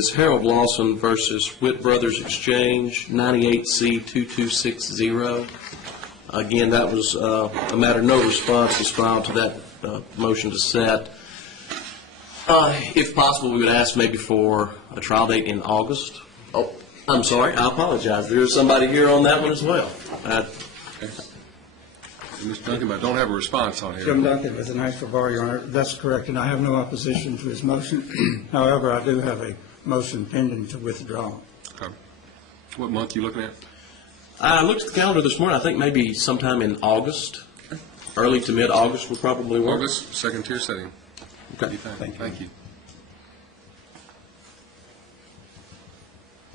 is Harold Lawson versus Witt Brothers Exchange, 98C2260. Again, that was a matter, no response was filed to that motion to set. If possible, we would ask maybe for a trial date in August. Oh, I'm sorry, I apologize. There's somebody here on that one as well. Mr. Duncan, I don't have a response on here. Jim Duncan with the Nashville Bar, Your Honor. That's correct, and I have no opposition to his motion. However, I do have a motion pending to withdraw. Okay. What month are you looking at? I looked at the calendar this morning. I think maybe sometime in August, early to mid-August would probably work. August, second tier setting. Okay. Thank you.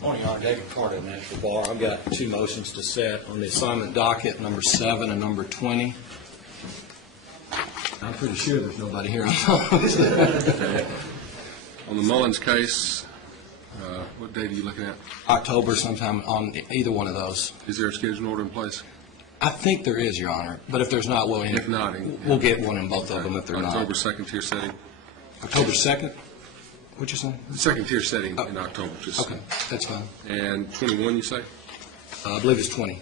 Morning, Your Honor. David Carter, Nashville Bar. I've got two motions to set on the assignment docket, number 7 and number 20. I'm pretty sure there's nobody here on those. On the Mullins case, what date are you looking at? October sometime on either one of those. Is there a scheduled order in place? I think there is, Your Honor, but if there's not, we'll get one in both of them if they're not. October second tier setting? October 2nd? What'd you say? Second tier setting in October. Okay, that's fine. And 21, you say? I believe it's 20.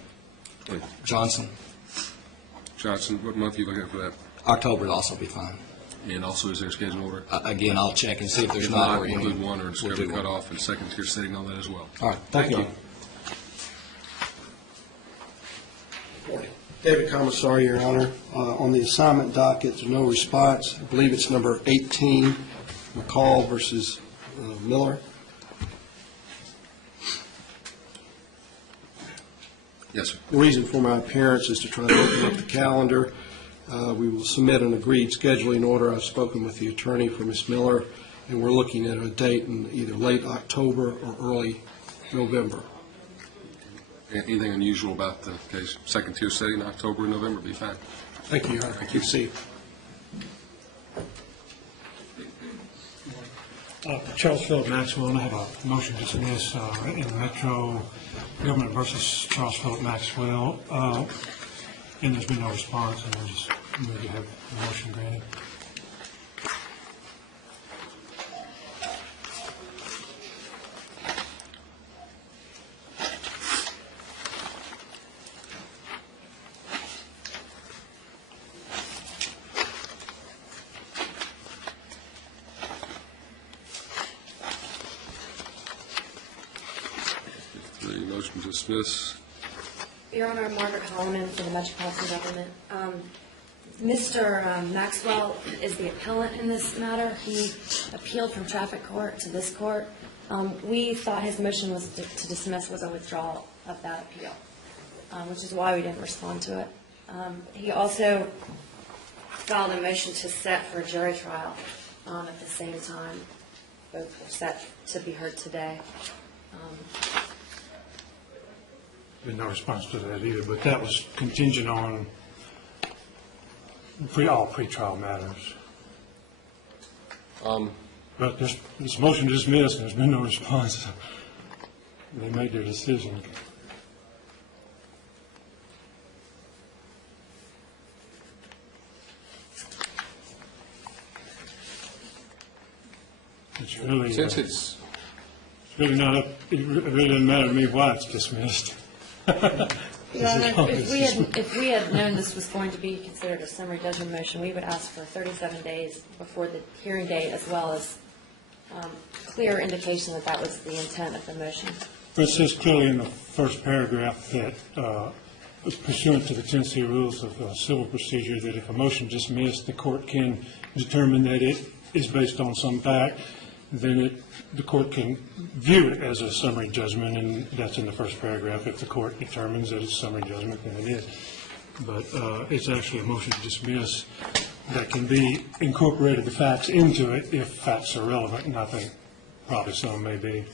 20. Johnson. Johnson, what month are you looking at for that? October would also be fine. And also, is there a scheduled order? Again, I'll check and see if there's If not. not, Or include one or we'll discovery do one. cutoff and second tier setting on that as well. All right, thank you. David Commissar, Your Honor. On the assignment docket, there's no response. I believe it's number 18, McCall versus Miller. Yes, sir. The reason for my appearance is to try to open up the calendar. We will submit an agreed scheduling order. I've spoken with the attorney for Ms. Miller, and we're looking at a date in either late October or early November. Anything unusual about the case? Second tier setting in October and November would be fine. Thank you, Your Honor. Thank you. See. Charles Phillip Maxwell, and I have a motion to dismiss in Metro Government versus Charles Phillip Maxwell. And there's been no response, and we'll just move to have the motion granted. The motion to dismiss. Your Honor, Margaret Holloman for the Metropolitan Government. Mr. Maxwell is the appellant in this matter. He appealed from traffic court to this court. We thought his motion was to dismiss was a withdrawal of that appeal, which is why we didn't respond to it. He also filed a motion to set for a jury trial at the same time. Both were set to be heard today. Been no response to that either, but that was contingent on all pretrial matters. But this motion to dismiss, and there's been no response. They made their decision. It's really, Since it's really not up. It really doesn't matter to me why it's dismissed. Your Honor, if we had known this was going to be considered a summary judgment motion, we would ask for 37 days before the hearing date, as well as clear indication that that was the intent of the motion. It says clearly in the first paragraph that pursuant to the Tennessee Rules of Civil Procedure that if a motion dismissed, the court can determine that it is based on some fact, then the court can view it as a summary judgment, and that's in the first paragraph. If the court determines that it's summary judgment, then it is. But it's actually a motion to dismiss that can be incorporated the facts into it if facts are relevant, and I think probably some may be.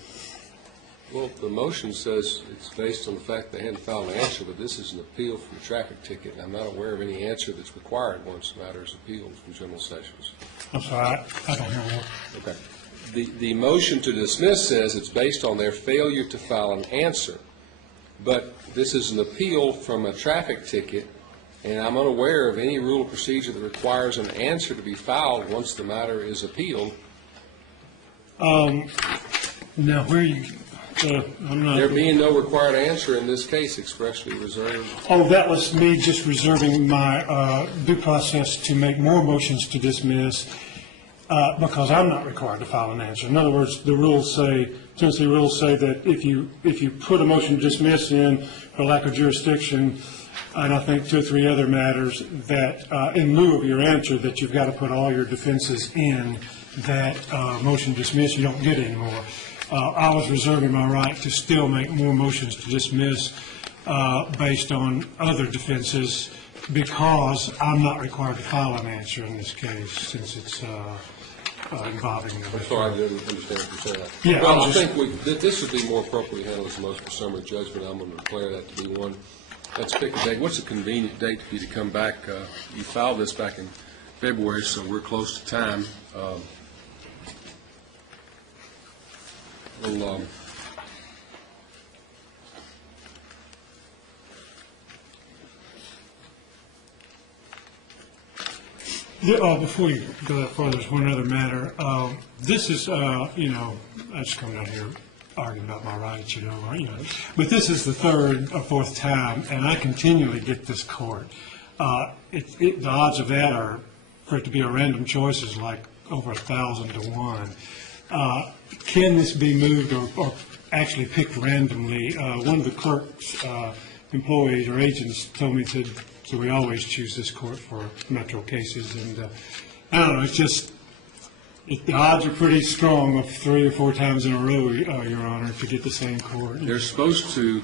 Well, the motion says it's based on the fact they hadn't filed an answer, but this is an appeal from a traffic ticket, and I'm not aware of any answer that's required once the matter is appealed from general sessions. I'm sorry, I don't hear that. Okay. The motion to dismiss says it's based on their failure to file an answer, but this is an appeal from a traffic ticket, and I'm unaware of any rule of procedure that requires an answer to be filed once the matter is appealed. Now, where you, I'm not. There being no required answer in this case, expressly reserved. Oh, that was me just reserving my due process to make more motions to dismiss because I'm not required to file an answer. In other words, the rules say, Tennessee rules say that if you put a motion to dismiss in for lack of jurisdiction, and I think 2 or 3 other matters, that in lieu of your answer, that you've got to put all your defenses in that motion to dismiss, you don't get any more. I was reserving my right to still make more motions to dismiss based on other defenses because I'm not required to file an answer in this case since it's involving I'm sorry, I didn't understand what you said. Yeah, Well, I I was just- think this would be more appropriately handled as a motion for summary judgment. I'm going to declare that to be one. Let's pick a date. What's a convenient date for you to come back? You filed this back in February, so we're close to time. We'll, Yeah, before you go that far, there's one other matter. This is, I just come down here arguing about my rights, but this is the 3rd or 4th time, and I continually get this court. The odds of that are, for it to be a random choice, is like over 1,000 to 1. Can this be moved or actually picked randomly? One of the clerk's employees or agents told me to. So we always choose this court for metro cases, and I don't know, it's just, the odds are pretty strong of 3 or 4 times in a row, Your Honor, to get the same court. they're supposed to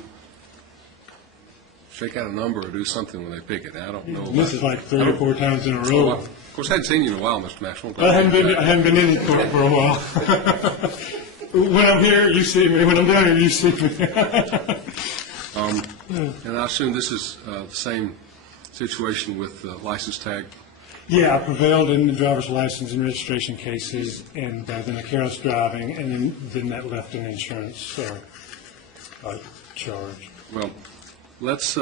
shake out a number or do something when they pick it. I don't know. This is like 3 or 4 times in a row. Of course, I hadn't seen you in a while, Mr. Maxwell. I haven't been in court for a while. When I'm here, you see me. When I'm down here, you see me. And I assume this is the same situation with the license tag. Yeah, I prevailed in the driver's license and registration cases, and then a careless driving, and then that left an insurance charge. Well, let's